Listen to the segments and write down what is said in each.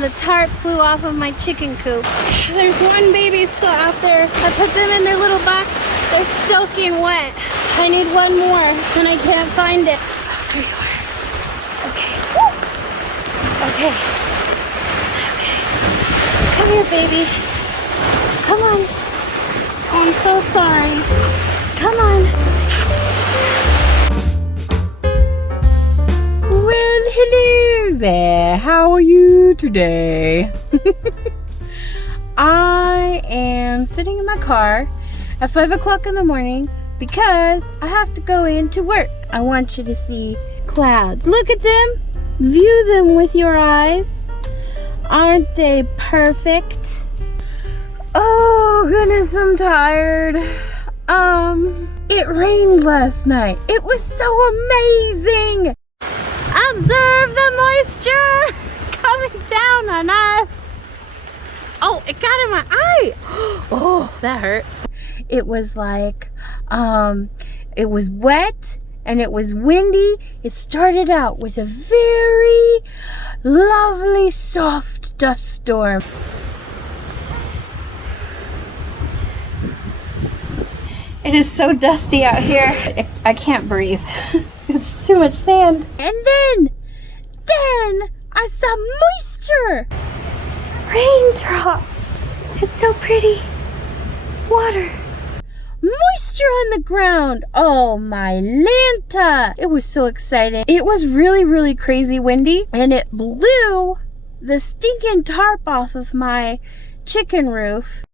and the tarp flew off of my chicken coop. There's one baby still out there. I put them in their little box. They're soaking wet. I need one more and I can't find it. Oh, there you are. Okay. Woo. Okay. Okay. Come here, baby. Come on. Oh, I'm so sorry. Come on. Well, hello there. How are you today? I am sitting in my car at 5 o'clock in the morning because I have to go into work. I want you to see clouds. Look at them. View them with your eyes. Aren't they perfect? Oh goodness, I'm tired. It rained last night. It was so amazing. Observe the moisture coming down on us. Oh, it got in my eye. Oh, that hurt. It was like, it was wet and it was windy. It started out with a very lovely soft dust storm. It is so dusty out here. I can't breathe. It's too much sand. And then I saw moisture. Raindrops. It's so pretty. Water. Moisture on the ground. Oh my Lanta. It was so exciting. It was really, really crazy windy and it blew the stinking tarp off of my chicken roof.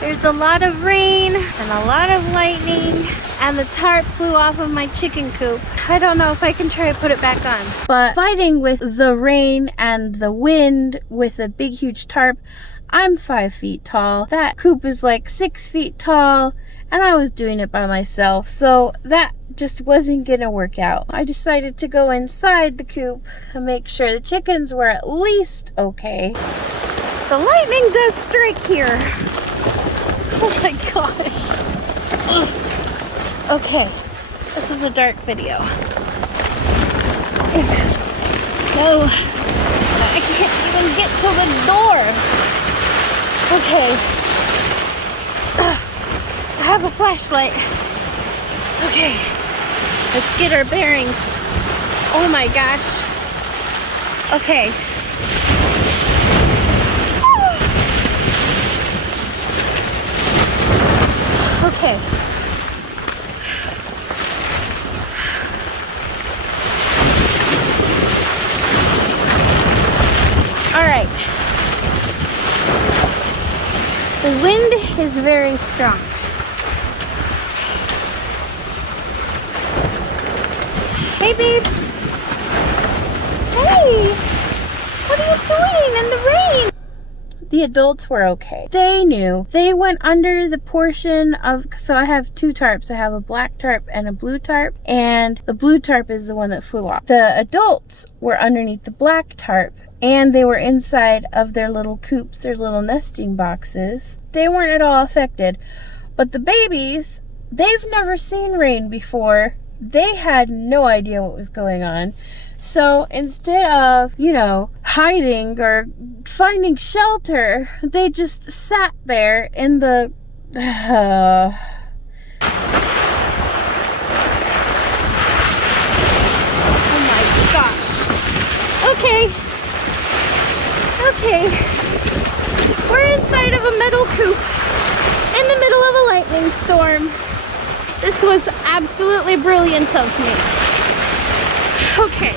There's a lot of rain and a lot of lightning, and the tarp flew off of my chicken coop. I don't know if I can try to put it back on. But fighting with the rain and the wind with a big, huge tarp, I'm 5 feet tall. That coop is like 6 feet tall, and I was doing it by myself. So that just wasn't gonna work out. I decided to go inside the coop and make sure the chickens were at least okay. The lightning does strike here. Oh my gosh. Ugh. Okay, this is a dark video. No, I can't even get to the door. Okay. I have a flashlight. Okay, let's get our bearings. Oh my gosh. Okay. Okay. All right. The wind is very strong. Hey, babes. Hey. What are you doing in the rain? The adults were okay. They knew. They went under the portion of, so I have two tarps. I have a black tarp and a blue tarp, and the blue tarp is the one that flew off. The adults were underneath the black tarp, and they were inside of their little coops, their little nesting boxes. They weren't at all affected. But the babies, they've never seen rain before. They had no idea what was going on. So instead of, hiding or finding shelter, they just sat there in the... Oh my gosh. Okay. Okay. We're inside of a metal coop in the middle of a lightning storm. This was absolutely brilliant of me. Okay.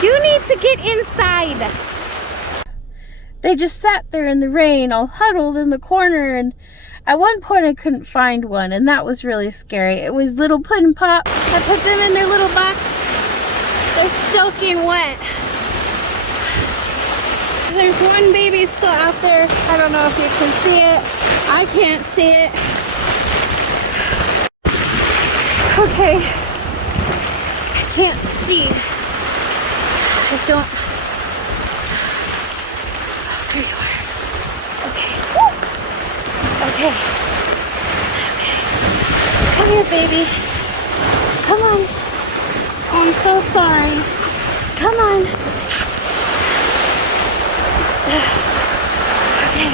You need to get inside. They just sat there in the rain, all huddled in the corner, and at one point I couldn't find one, and that was really scary. It was little Puddin' Pop. I put them in their little box. They're soaking wet. There's one baby still out there. I don't know if you can see it. I can't see it. Okay. I can't see. I don't. Oh, there you are. Okay. Woo. Okay. Okay. Come here, baby. Come on. Oh, I'm so sorry. Come on. Okay.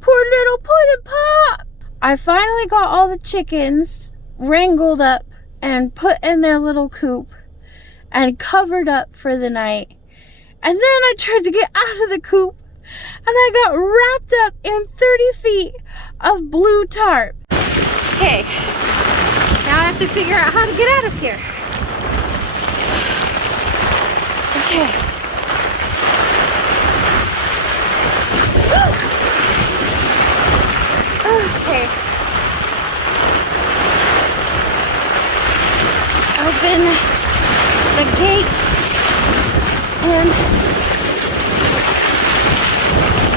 Poor little puddin' pop. I finally got all the chickens wrangled up and put in their little coop and covered up for the night. And then I tried to get out of the coop and I got wrapped up in 30 feet of blue tarp. Okay. Now I have to figure out how to get out of here. Okay. Okay. Open the gate and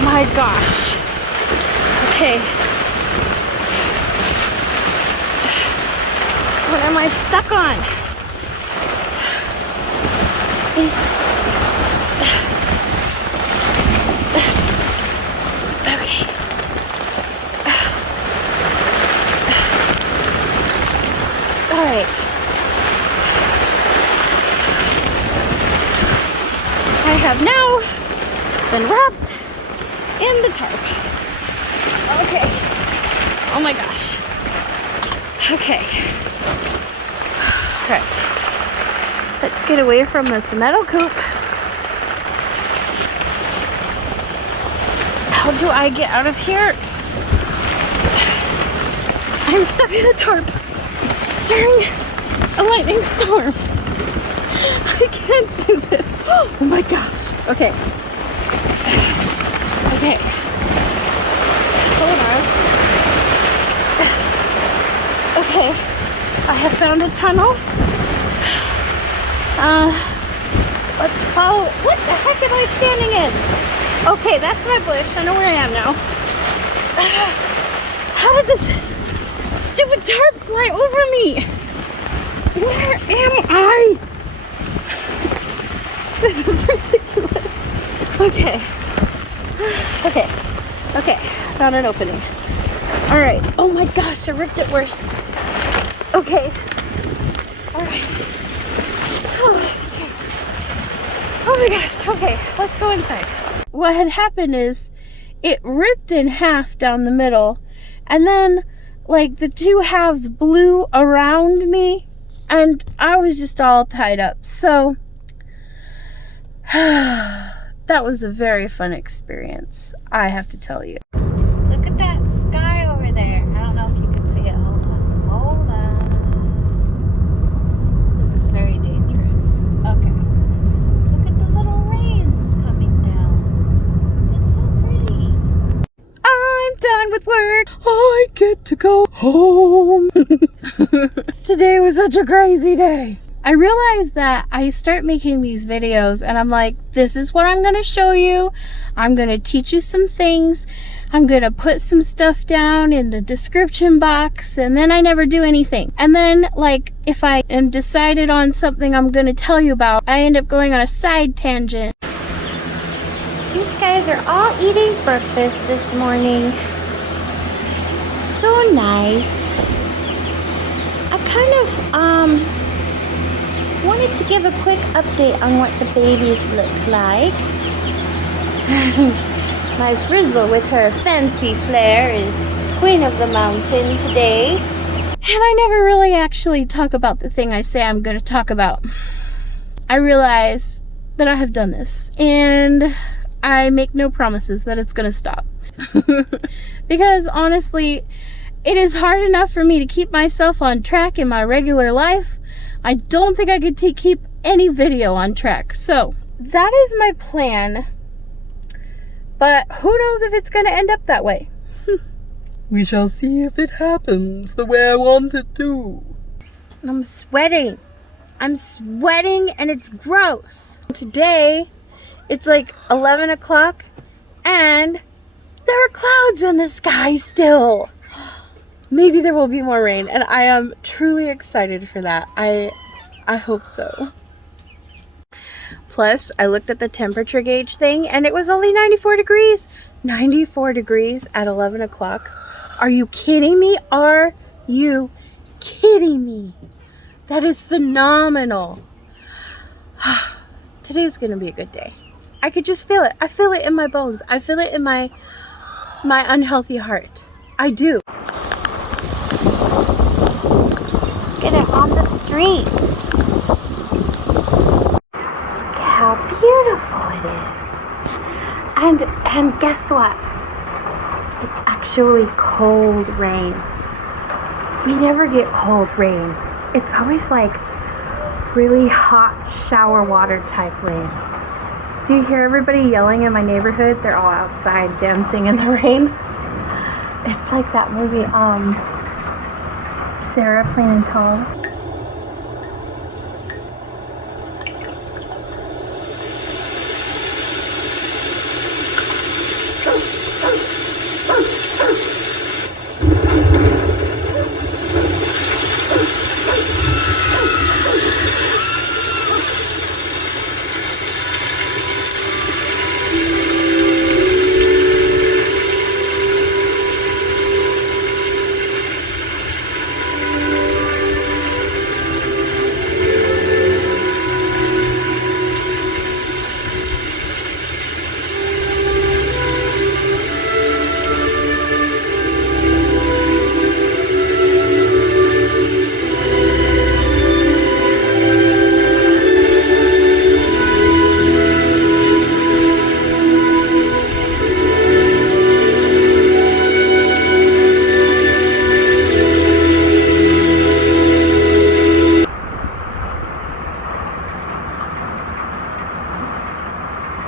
my gosh. Okay. What am I stuck on? Okay. All right. I have now been wrapped in the tarp. Okay. Oh my gosh. Okay. All right. Let's get away from this metal coop. How do I get out of here? I'm stuck in a tarp during a lightning storm. I can't do this. Oh my gosh. Okay. Okay. Hold on. Okay. I have found a tunnel. Let's follow. What the heck am I standing in? Okay, that's my bush. I know where I am now. How did this stupid tarp fly over me? Where am I? This is ridiculous. Okay. Okay. Okay. Found an opening. Alright. Oh my gosh, I ripped it worse. Okay. Alright. Oh, okay. Oh my gosh. Okay. Let's go inside. What had happened is it ripped in half down the middle, and then like the two halves blew around me, and I was just all tied up. So that was a very fun experience, I have to tell you. Look at that sky over there. I don't know if you can see it. Hold on. Hold on. This is very dangerous. Okay. Look at the little rains coming down. It's so pretty. I'm done with work. I get to go home. Today was such a crazy day. I realized that I start making these videos and I'm like, this is what I'm going to show you. I'm going to teach you some things. I'm going to put some stuff down in the description box, and then I never do anything. And then, like, if I am decided on something I'm going to tell you about, I end up going on a side tangent. These guys are all eating breakfast this morning. So nice. I kind of wanted to give a quick update on what the babies look like. My Frizzle with her fancy flair is queen of the mountain today. And I never really actually talk about the thing I say I'm going to talk about. I realize that I have done this, and I make no promises that it's going to stop. Because honestly, it is hard enough for me to keep myself on track in my regular life. I don't think I could keep any video on track. So that is my plan. But who knows if it's going to end up that way. We shall see if it happens the way I want it to. I'm sweating. I'm sweating and it's gross. Today, it's like 11 o'clock and there are clouds in the sky still. Maybe there will be more rain, and I am truly excited for that. I hope so. Plus, I looked at the temperature gauge thing and it was only 94 degrees. 94 degrees at 11 o'clock. Are you kidding me? Are you kidding me? That is phenomenal. Today's gonna be a good day. I could just feel it. I feel it in my bones. I feel it in my unhealthy heart. I do. Get it on the street. Look how beautiful it is. And guess what? It's actually cold rain. We never get cold rain. It's always like really hot shower water type rain. Do you hear everybody yelling in my neighborhood? They're all outside dancing in the rain. It's like that movie, Sarah Plain and Tall.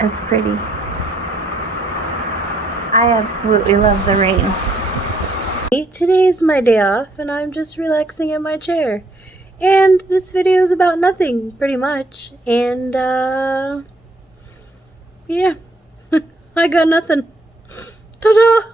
It's pretty. I absolutely love the rain. Today's my day off and I'm just relaxing in my chair. And this video is about nothing, pretty much. And, yeah. I got nothing. Ta-da!